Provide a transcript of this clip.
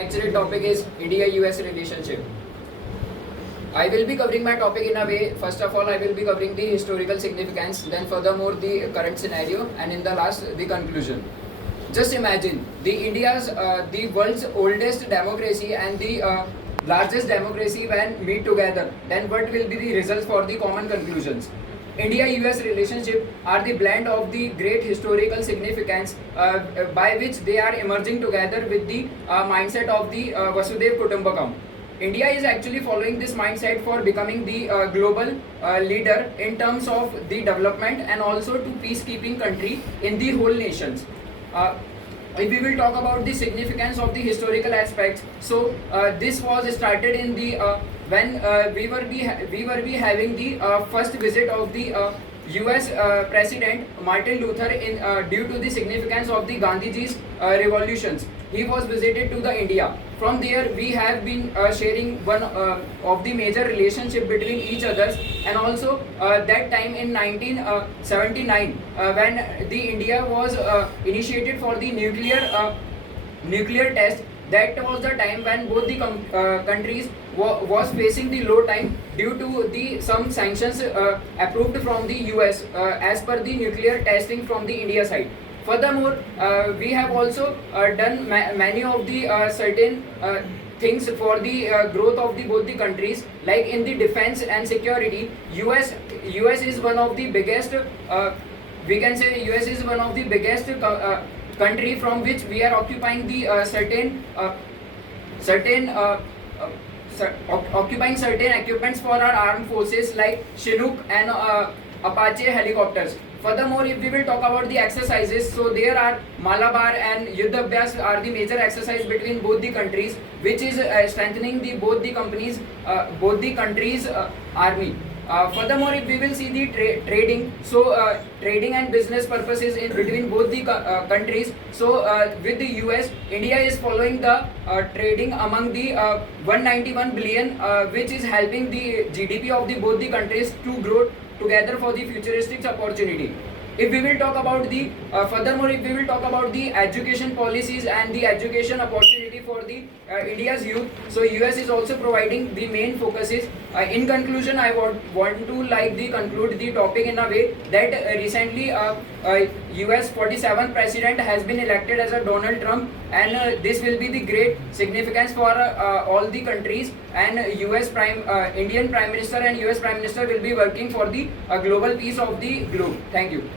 Actually, topic is India-US relationship. I will be covering my topic in a way. First of all, I will be covering the historical significance, then furthermore the current scenario, and in the last the conclusion. Just imagine the world's oldest democracy and the largest democracy when meet together. Then what will be the results for the common conclusions? India-US relationship are the blend of the great historical significance by which they are emerging together with the mindset of the Vasudhaiv Kutumbakam. India is actually following this mindset for becoming the global leader in terms of the development and also to peacekeeping country in the whole nations. If we will talk about the significance of the historical aspects, so this was started in the when we were be having the first visit of the US President Martin Luther in due to the significance of the Gandhiji's revolutions. He was visited to the India. From there, we have been sharing one of the major relationship between each others, and also that time in 1979 when the India was initiated for the nuclear test. That was the time when both the countries was facing the low time due to the some sanctions approved from the US as per the nuclear testing from the India side. Furthermore, we have also done many of the certain things for the growth of the both the countries, like in the defense and security. US is one of the biggest. We can say US is one of the biggest country from which we are occupying the occupying certain equipments for our armed forces like Chinook and Apache helicopters. Furthermore, if we will talk about the exercises, so there are Malabar and Yuddha Abhyas are the major exercise between both the countries, which is strengthening the both the countries' army. Furthermore, if we will see the trading, so trading and business purposes in between both the countries. So with the US, India is following the trading among the 191 billion, which is helping the GDP of the both the countries to grow together for the futuristic opportunity. If we will talk about the furthermore, if we will talk about the education policies and the education opportunity for the India's youth, so US is also providing the main focuses. In conclusion, I want to conclude the topic in a way that recently US 47th president has been elected as a Donald Trump, and this will be the great significance for all the countries, and Indian Prime Minister and US Prime Minister will be working for the global peace of the globe. Thank you.